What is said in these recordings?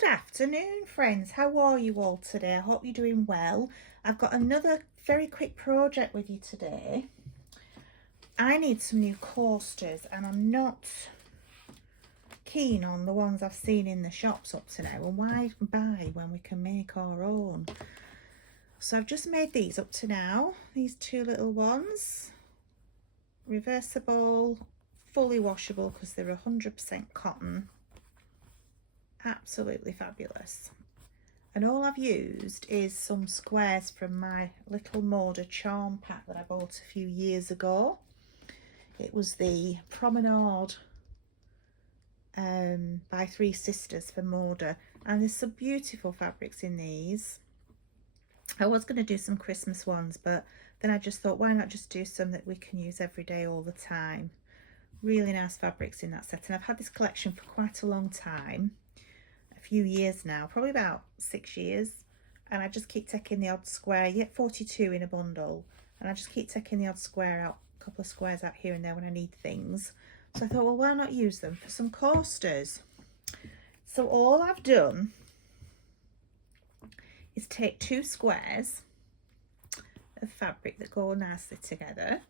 Good afternoon, friends. How are you all today? I hope you're doing well. I've got another very quick project with you today. I need some new coasters and I'm not keen on the ones I've seen in the shops up to now. And why buy when we can make our own? So I've just made these up to now. These two little ones. Reversible, fully washable because they're 100% cotton. Absolutely fabulous. And all I've used is some squares from my little Moda charm pack that I bought a few years ago. It was the Promenade by Three Sisters for Moda, and there's some beautiful fabrics in these. I was going to do some Christmas ones, but then I just thought, why not just do some that we can use every day all the time. Really nice fabrics in that set, and I've had this collection for quite a long time. Few years now, probably about 6 years, and I just keep taking the odd square. You get 42 in a bundle, and I just keep taking the odd square out, a couple of squares out here and there when I need things. So I thought, well, why not use them for some coasters? So all I've done is take 2 squares of fabric that go nicely together.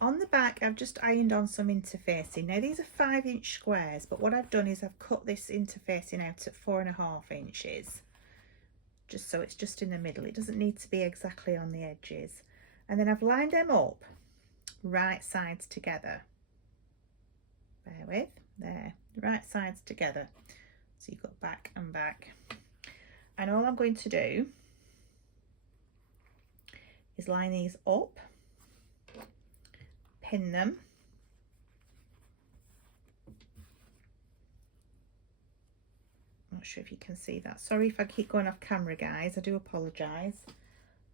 On the back, I've just ironed on some interfacing. Now, these are 5-inch squares, but what I've done is I've cut this interfacing out at 4.5 inches, just so it's just in the middle. It doesn't need to be exactly on the edges. And then I've lined them up right sides together. Bear with, there, right sides together. So you've got back and back. And all I'm going to do is line these up, pin them, not sure if you can see that. Sorry if I keep going off camera, guys, I do apologise.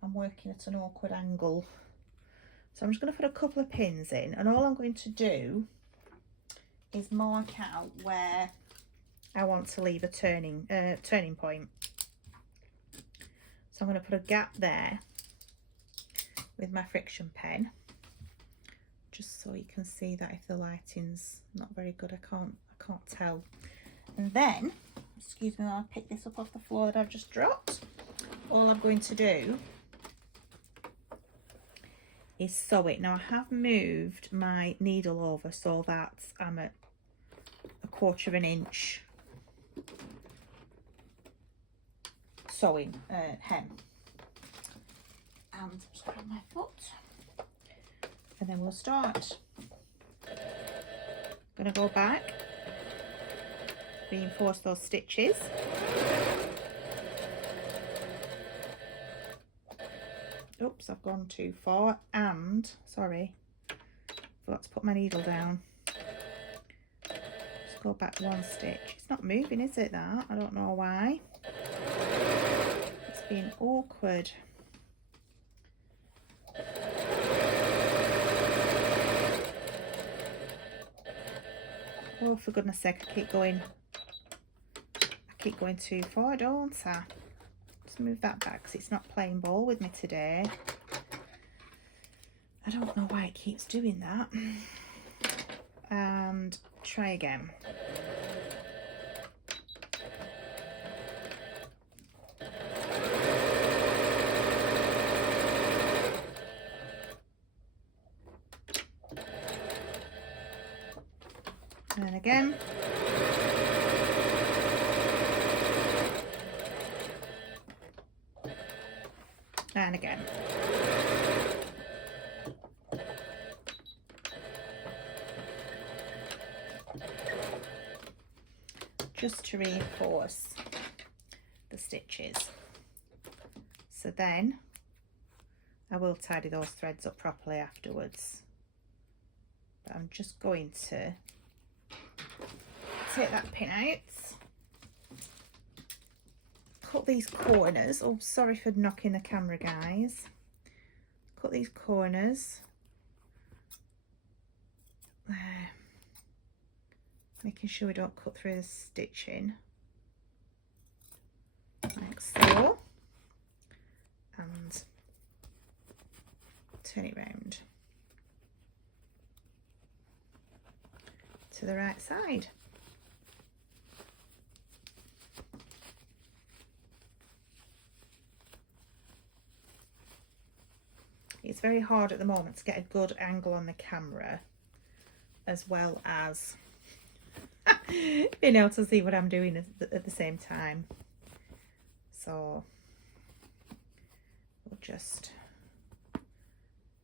I'm working at an awkward angle. So I'm just going to put a couple of pins in, and all I'm going to do is mark out where I want to leave a turning point. So I'm going to put a gap there with my friction pen, just so you can see that if the lighting's not very good, I can't tell. And then, excuse me while I pick this up off the floor that I've just dropped, all I'm going to do is sew it. Now, I have moved my needle over so that I'm at 1/4 inch sewing hem. And just grab my foot. And then we'll start. Going to go back, reinforce those stitches. Oops, I've gone too far, and sorry, forgot to put my needle down. Just go back 1 stitch. It's not moving, is it, that? I don't know why. It's being awkward. Oh, for goodness sake, I keep going too far, don't I? Just move that back because it's not playing ball with me today. I don't know why it keeps doing that. And try again. And again. And again. Just to reinforce the stitches. So then I will tidy those threads up properly afterwards. But I'm just going to take that pin out, cut these corners. Oh, sorry for knocking the camera, guys. Cut these corners there, making sure we don't cut through the stitching, like so, and turn it round to the right side. it's very hard at the moment to get a good angle on the camera, as well as being able to see what I'm doing at the same time. So we'll just,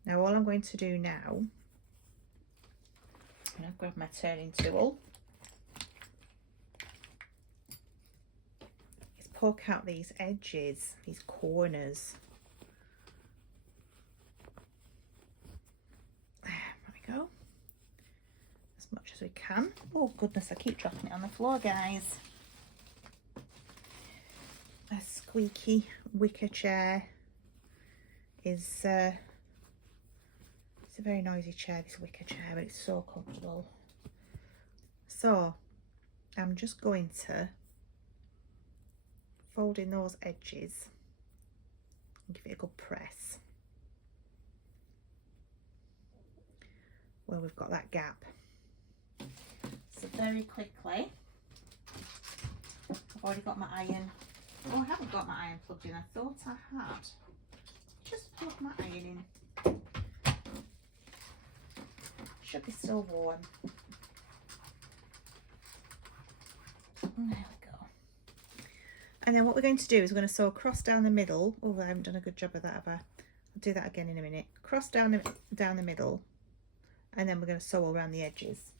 now all I'm going to do now, I'm going to grab my turning tool, is poke out these edges, these corners. There we go. As much as we can. Oh goodness, I keep dropping it on the floor, guys. A squeaky wicker chair is it's a very noisy chair, this wicker chair, but it's so comfortable. So I'm just going to fold in those edges and give it a good press where we've got that gap. So very quickly, I've already got my iron. Oh, I haven't got my iron plugged in. I thought I had. Just plug my iron in. Should be still warm. There we go. And then what we're going to do is we're going to sew across down the middle. Oh, I haven't done a good job of that, have I? I'll do that again in a minute. Cross down the middle, and then we're going to sew all around the edges.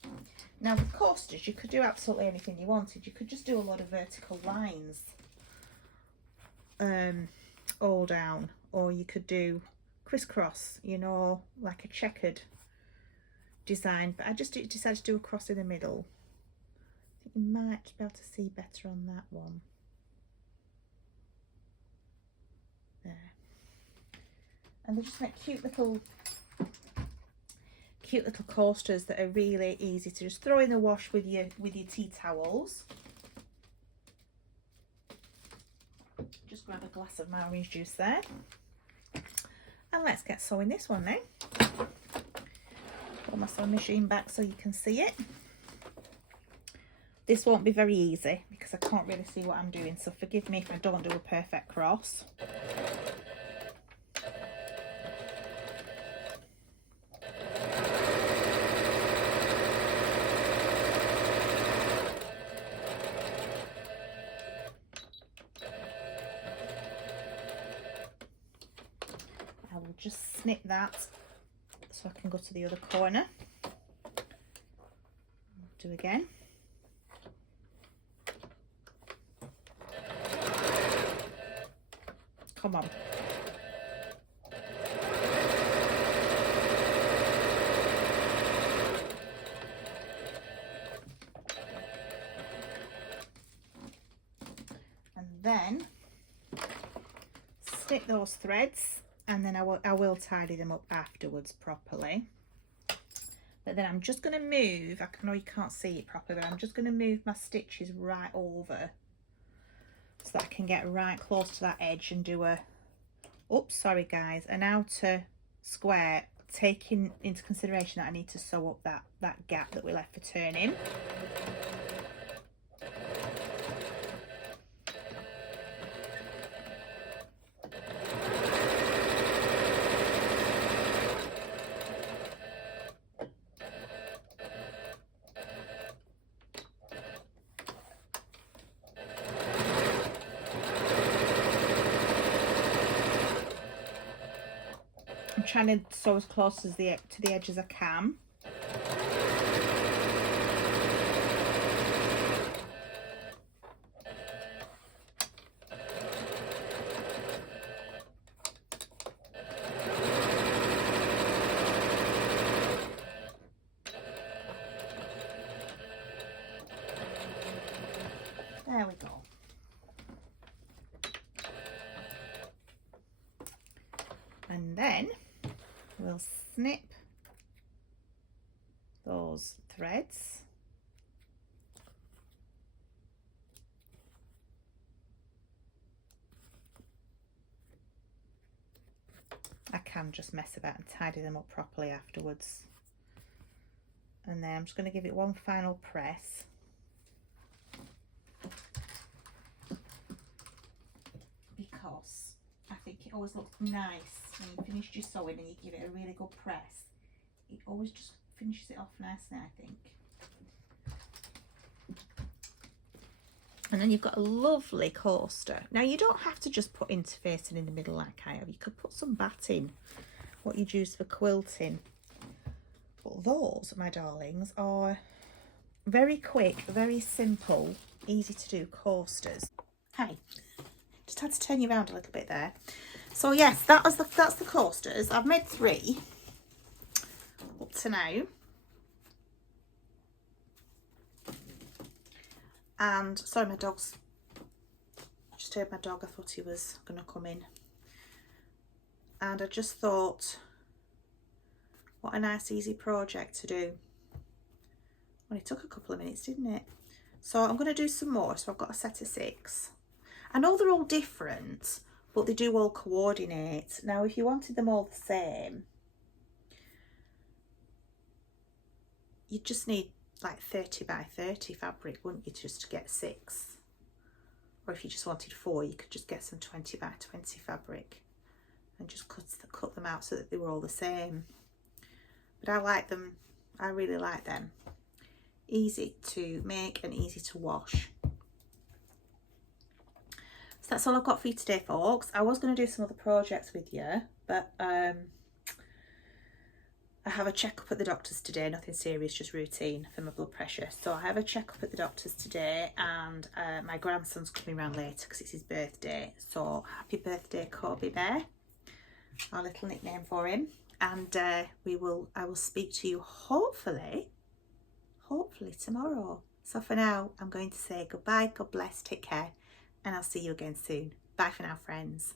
Now with coasters, you could do absolutely anything you wanted. You could just do a lot of vertical lines all down, or you could do crisscross, you know, like a checkered design, but I just decided to do a cross in the middle. I think you might be able to see better on that one. There. And they just make cute little coasters that are really easy to just throw in the wash with your tea towels. Just grab a glass of my orange juice there, and let's get sewing this one now. Pull my sewing machine back so you can see it. This won't be very easy because I can't really see what I'm doing, so forgive me if I don't do a perfect cross. I will just snip that so I can go to the other corner. Do again. Come on. And then snip those threads, and then I will tidy them up afterwards properly. But then I'm just going to move, I know you can't see it properly, but I'm just going to move my stitches right over so that I can get right close to that edge and do a, oops, sorry guys, an outer square, taking into consideration that I need to sew up that gap that we left for turning. I'm trying to sew as close as to the edge as I can. There we go. And then we'll snip those threads. I can just mess about and tidy them up properly afterwards. And then I'm just going to give it one final press. Because I think it always looks nice when you finish your sewing and you give it a really good press. It always just finishes it off nicely, I think. And then you've got a lovely coaster. Now you don't have to just put interfacing in the middle like I have. You could put some batting, what you'd use for quilting. But those, my darlings, are very quick, very simple, easy to do coasters. Hi, just had to turn you around a little bit there. So yes, that's the coasters. I've made 3 up to now. And sorry, my dog's, I just heard my dog. I thought he was going to come in. And I just thought, what a nice easy project to do. Well, it took a couple of minutes, didn't it? So I'm going to do some more. So I've got a set of 6. I know they're all different, but they do all coordinate. Now, if you wanted them all the same, you just need like 30 by 30 fabric, wouldn't you, just to get 6? Or if you just wanted 4, you could just get some 20 by 20 fabric and just cut them out so that they were all the same. But I like them, I really like them. Easy to make and easy to wash. So that's all I've got for you today, folks. I was going to do some other projects with you, but I have a check-up at the doctor's today, nothing serious, just routine for my blood pressure. So I have a check-up at the doctor's today, and my grandson's coming round later because it's his birthday. So happy birthday, Kobe Bear, our little nickname for him. And I will speak to you hopefully tomorrow. So for now, I'm going to say goodbye, God bless, take care, and I'll see you again soon. Bye for now, friends.